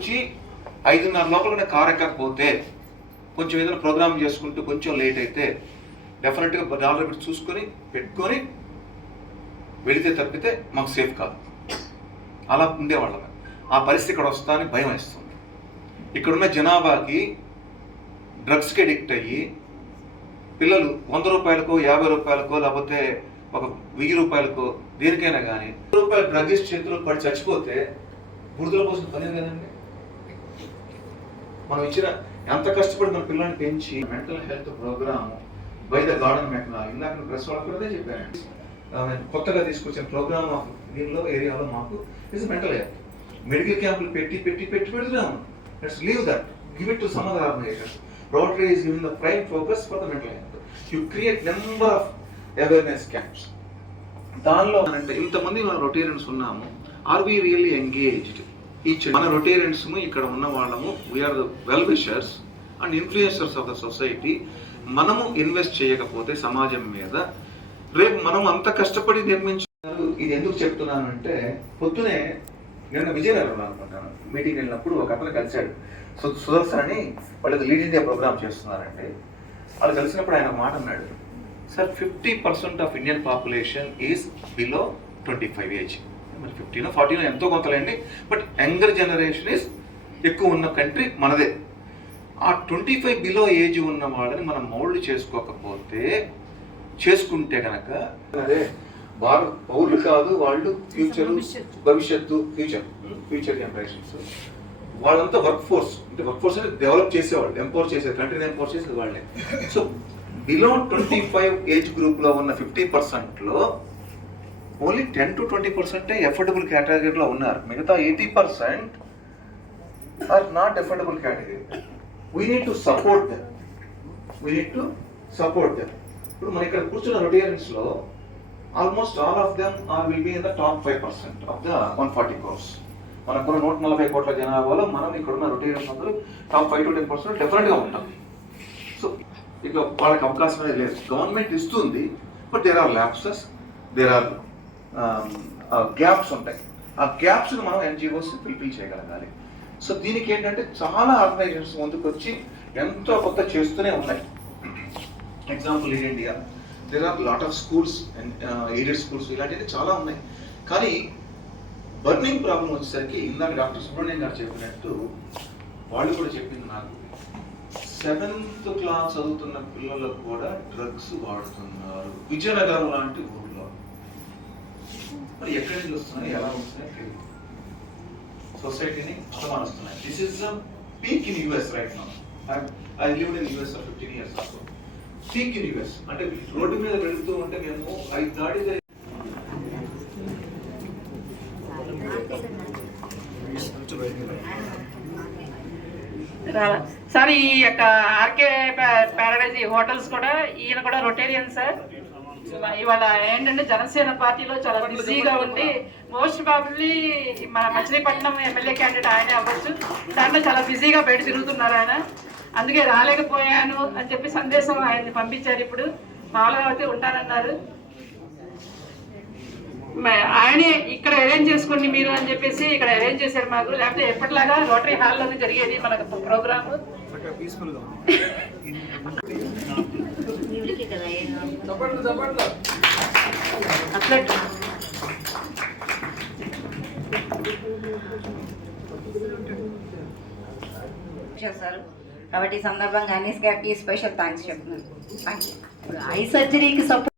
వచ్చి ఐదున్నర లోపల కార్ ఎక్కకపోతే కొంచెం ఏదైనా ప్రోగ్రామ్ చేసుకుంటూ కొంచెం లేట్ అయితే డెఫినెట్గా డాలర్ పెట్టి చూసుకొని పెట్టుకొని వెళితే తప్పితే మాకు సేఫ్ కాదు. అలా ఉండేవాళ్ళం. ఆ పరిస్థితి ఇక్కడ వస్తా అని భయం వేస్తుంది. ఇక్కడున్న జనాభాకి డ్రగ్స్కి అడిక్ట్ అయ్యి పిల్లలు వంద రూపాయలకో యాభై రూపాయలకో లేకపోతే ఒక వెయ్యి రూపాయలకో దేనికైనా కానీ రూపాయలు డ్రగ్స్ చేతిలో పడి చచ్చిపోతే బురదలో పోసిన పని కదండి మనం ఇచ్చిన ఎంత కష్టపడి మన పిల్లల్ని పెంచి mental health program by the garden మెకనా ఇందాక ప్రెస్ వాళ్ళకి కూడా చెప్పాను. కొత్తగా తీసుకొచ్చిన ప్రోగ్రామ్ ఆఫ్ దీనిలో ఏరియాలో మాకు ఇస్ మెంటల్ హెల్త్ మెడికల్ క్యాంపులు పెట్టి పెట్టి పెట్టి పెడుతున్నాము. Let's leave that give it to some other organization Rotary is giving the prime focus for the mental health you create number of awareness camps దానిలో అంటే ఇంతమంది మన రొటేరియన్స్ ఉన్నాము. Are we really engaged each మన Rotarians ఇక్కడ ఉన్న వాళ్ళము we are the well wishers and influencers of the society మనము ఇన్వెస్ట్ చేయకపోతే సమాజం మీద. రేపు మనం అంత కష్టపడి నిర్మించారు ఇది ఎందుకు చెప్తున్నానంటే పొద్దునే నిన్న విజయనగరంలో అనుకుంటాను. మీటింగ్ వెళ్ళినప్పుడు ఒక అతను కలిశాడు. సు- సుదర్శన్ అని వాళ్ళు లీడ్ ఇండియా ప్రోగ్రామ్ చేస్తున్నారండి. వాళ్ళు కలిసినప్పుడు ఆయన మాట అన్నాడు. Sir fifty percent of Indian population is below twenty five age మరి ఫిఫ్టీనో ఫార్టీనో ఎంతో కొంతలేండి. బట్ యంగర్ జనరేషన్ ఇస్ ఎక్కువ ఉన్న కంట్రీ మనదే. ఆ ట్వంటీ ఫైవ్ బిలో ఏజ్ ఉన్న వాళ్ళని మనం మౌల్డ్ చేసుకోకపోతే చేసుకుంటే కనుక అదే వారు పౌరులు కాదు వాళ్ళు ఫ్యూచర్ భవిష్యత్తు. ఫ్యూచర్ ఫ్యూచర్ జనరేషన్స్ వాళ్ళంతా వర్క్ ఫోర్స్ అంటే వర్క్ ఫోర్స్ అంటే డెవలప్ చేసేవాళ్ళు ఎంపవర్ చేసే కంట్రీని ఎంపవర్ చేసేది వాళ్ళే. So below twenty five age గ్రూప్లో ఉన్న ఫిఫ్టీ పర్సెంట్లో ఓన్లీ టెన్ టు ట్వంటీ పర్సెంటే ఎఫోర్డబుల్ కేటగిరీలో ఉన్నారు. మిగతా eighty percent are not affordable category. We need to support them we need to support them ఇప్పుడు మన ఇక్కడ కూర్చున్న రొటేరియన్స్లో almost all of them are will be in the top five percent of the one forty crores మనకున్న నూట నలభై కోట్ల జనాభాలో మనం ఇక్కడ ఉన్న రొటేరియన్స్ అందరూ top five to ten percent డెఫినెట్గా ఉంటాం. సో ఇక వాళ్ళకి అవకాశం అనేది లేదు. గవర్నమెంట్ ఇస్తుంది but there are lapses there are Um, gaps ఉంటాయి. ఆ గ్యాప్స్ని మనం ఎన్జిఓస్ ఫిల్ఫిల్ చేయగలగాలి. సో దీనికి ఏంటంటే చాలా ఆర్గనైజేషన్స్ ముందుకు వచ్చి ఎంతో కొత్త చేస్తూనే ఉన్నాయి. Example in India there are lot of schools aided schools ఇలాంటివి చాలా ఉన్నాయి. కానీ బర్నింగ్ ప్రాబ్లం వచ్చేసరికి ఇందాక డాక్టర్ సుబ్రహ్మణ్యం గారు చెప్పినట్టు వాళ్ళు కూడా చెప్పింది నాకు. సెవెంత్ క్లాస్ చదువుతున్న పిల్లలకు కూడా డ్రగ్స్ వాడుతున్నారు. విజయనగరం లాంటి ఊర్లో మరి ఎక్కడి నుంచి వస్తున్నాయి ఎలా వస్తున్నాయి తెలియదు సొసైటీని అవమానిస్తున్నాయి this is peak in US right now I live in US for fifteen years also peak in US అంటే రోడ్డు మీద వెళుతూ ఉంటే మేము ఐదు దాడి సార్ ఈ యొక్క ఆర్కే ప్యారడైజ్ హోటల్స్ కూడా ఈయన కూడా రొటేరియన్ సార్? ఇవాళ ఏంటంటే జనసేన పార్టీలో చాలా బిజీగా ఉంది. మోస్ట్ ప్రాబబ్లీ మన మచిలీపట్నం ఎమ్మెల్యే క్యాండిడేట్ ఆయనే అవ్వచ్చు. దాంట్లో చాలా బిజీగా బయట తిరుగుతున్నారు ఆయన. అందుకే రాలేకపోయాను అని చెప్పి సందేశం ఆయన్ని పంపించారు ఇప్పుడు. మామూలుగా అయితే ఉంటానన్నారు. ఆయనే ఇక్కడ అరేంజ్ చేసుకోండి మీరు అని చెప్పేసి ఇక్కడ అరేంజ్ చేశారు మాకు. లేకపోతే ఎప్పటిలాగా రోటరీ హాల్లోనే జరిగేది మనకు ప్రోగ్రామ్. అట్లా చేశారు కాబట్టి ఈ సందర్భంగా అనీస్ గారికి స్పెషల్ థ్యాంక్స్ చెప్తున్నాను. థ్యాంక్ యూ ఐ సర్జరీకి సపోర్ట్